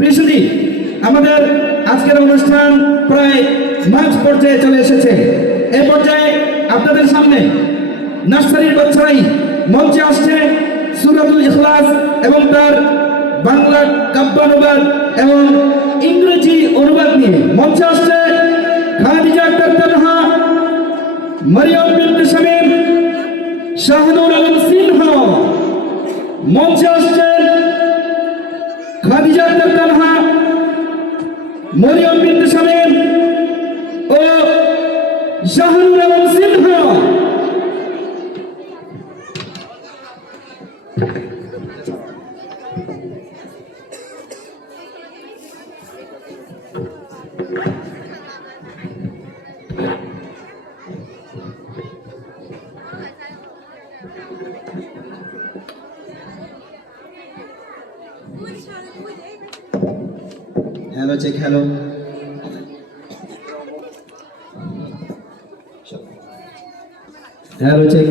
প্রিয়সুধী, আমাদের আজকের অনুষ্ঠান প্রায় মাঝ পর্যায়ে চলে এসেছে। এই পর্যায়ে আপনাদের সামনে নার্সারির বাচ্চারাই মঞ্চে আসছে সূরাতুল ইখলাস এবং তার বাংলা কাব্যানুবাদ এবং ইংরেজি অনুবাদ নিয়ে মঞ্চে আসছে খাদিজা আক্তার তানহা, মারিয়াম বিনতে শামীম, শাহনুর আলম সিনহা। মঞ্চে আসছেন খাদিজা আক্তার তানহা, মারিয়াম বিনতে শামীম ও Shahnur Alam Sinha. Hello, check, hello. Hello, check.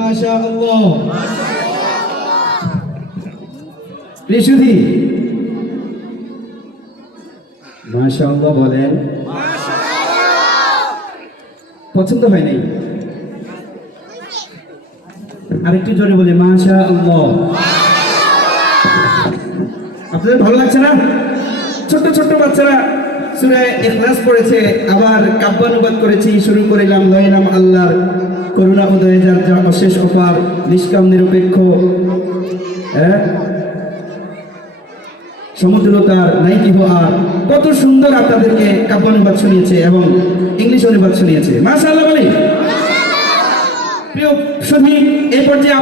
মাশাআল্লাহ। প্রিয়সুধী, মাশাআল্লাহ বলেন। পছন্দ হয় নাই? আরেকটু জোরে বলি মাশাআল্লাহ। আপনাদের ভালো লাগছে না? ছোট্ট ছোট্ট বাচ্চারা সূরা ইখলাস পড়েছে, আবার কাব্যানুবাদ করেছি। শুরু করিলাম লয়ে নাম আল্লাহর, করুণা উদয়ে যার, যা অশেষ অপার, নিষ্কাম নিরপেক্ষ, সমতুলতার নাই কি আর। কত সুন্দর আপনাদেরকে কাব্যানুবাদ শুনিয়েছে এবং ইংলিশ অনুবাদ শুনিয়েছে। মাশাআল্লাহ বলি। প্রিয় সুধী, এই পর্যায়ে